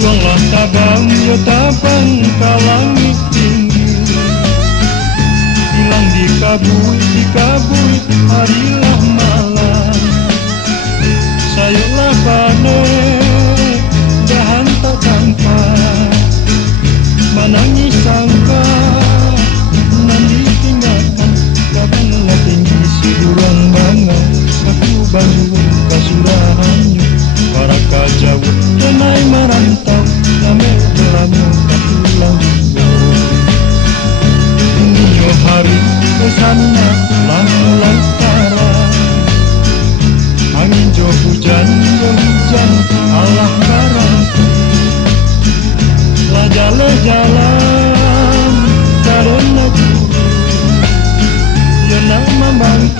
Buanglah tabang yo tapang ka langit tinggi, hilang di kabui harilah malam. Sayulah panen dahan tak tampak, menangis sangka nan ditinggalkan. Kabanlah tinggi siduran bangang, aku bangun kasurahannya. Para kajauh denai merantau, lame belamu katulang juga. Ini yo hari kesana lang tara, angin jo hujan Allah garanti. Lah jalan karena guru, yo nak membangkit.